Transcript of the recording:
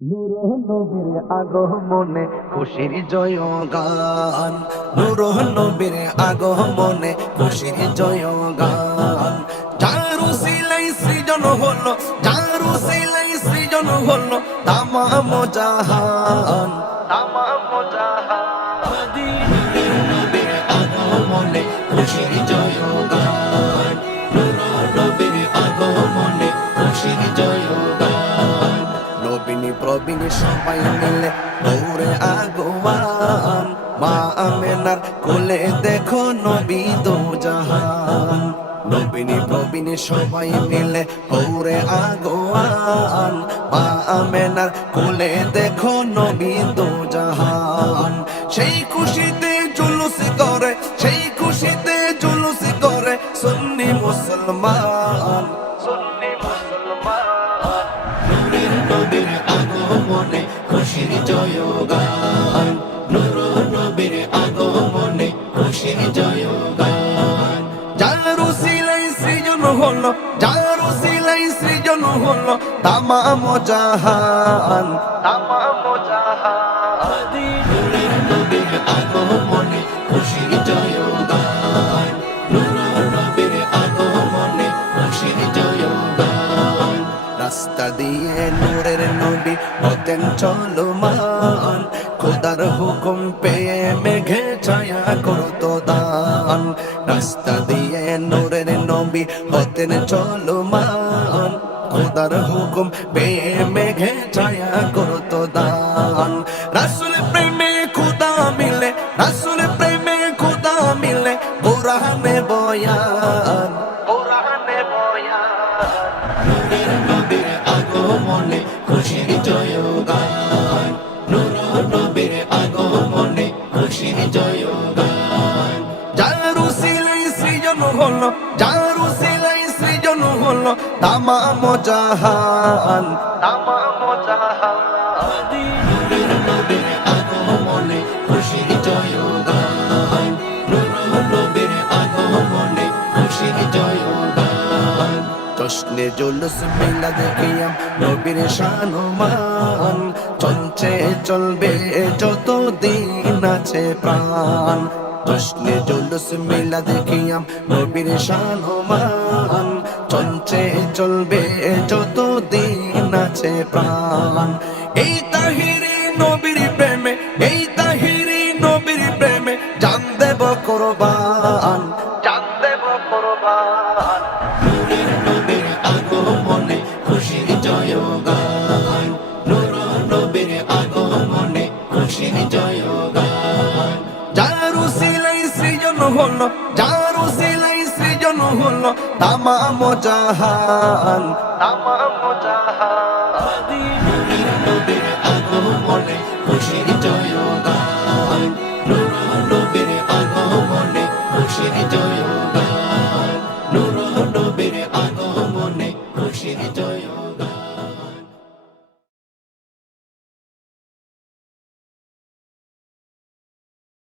নূর নবীর আগমনে খুশির জয়গান, নূর নবীর আগমনে খুশির জয়গান। যার উসিলাই সৃজন হলো, যার উসিলাই সৃজন হলো তামাম জাহান, তামাম জাহান। নূর নবীর আগমনে খুশির জয়গান, নূর নবীর আগমনে খুশির জয়গান। নবীনী প্রবীণী সবাই মিলে দৌড়ে আগোয়ান, মা আমেনার কোলে দেখো নবী দো জাহান। নবীনী প্রবীণী সবাই মিলে দৌড়ে আগোয়ান, মা আমেনার কোলে দেখো নবী দো জাহান। সেই খুশিতে জুলুস করে, সেই খুশিতে জুলুস করে সুন্নি মুসলমান, সুন্নি মুসলমান। নূরের নবীর আগমনে খুশির জয়গান, নূর নবীর আগমনে খুশির জয়গান। যার উসিলাই সৃজন হলো, যার উসিলাই সৃজন হলো তামাম জাহান, তামাম জাহান। নূরের নবীর আগমনে খুশির জয়গান, নূর নবীর আগমনে খুশির জয়গান। রাস্তা দিয়ে নূরের নবী হতেন চলমান, খোদার হুকুম পেয়ে মেঘে ছায়া করতো দান। রাস্তা দিয়ে নূরের নবী হতেন চলমান, খোদার হুকুম পেয়ে মেঘে ছায়া করতো দান। রাসূল প্রেমে খোদা মিলে, রাসূল প্রেমে খোদা মিলে কোরআনে বয়ান, কোরআনে বয়ান। নূরের নবীর আগমনে খুশির জয়গান, নূর নবীর আগমনে খুশির জয়গান। যার উসিলাই সৃজন হলো, যার উসিলাই সৃজন হলো তামাম জাহান, তামাম জাহান। নূরের নবীর আগমনে খুশির জয়গান, নূর নবীর আগমনে খুশির জয়গান। জশ্নে জুলুস মেলা দেখিয়াম নবীর শানমান, চলছে চলবে যত দিন আছে প্রাণ। জশ্নে জুলুস মেলা দেখিয়াম নবীর শানমান, চলছে চলবে যত দিন আছে প্রাণ। এই তাহিরি নবীর প্রেমে, এই তাহিরি নবীর প্রেমে জান দেব কুরবান, জান দেব কুরবান। নূরের নবীর আগমনে খুশির জয়গান, নূর নবীর আগমনে খুশির জয়গান। যার উসিলাই সৃজন হলো, যার উসিলাই সৃজন হলো তামাম জাহান, তামাম জাহান। নূরের নবীর আগমনে খুশির জয়গান, নূর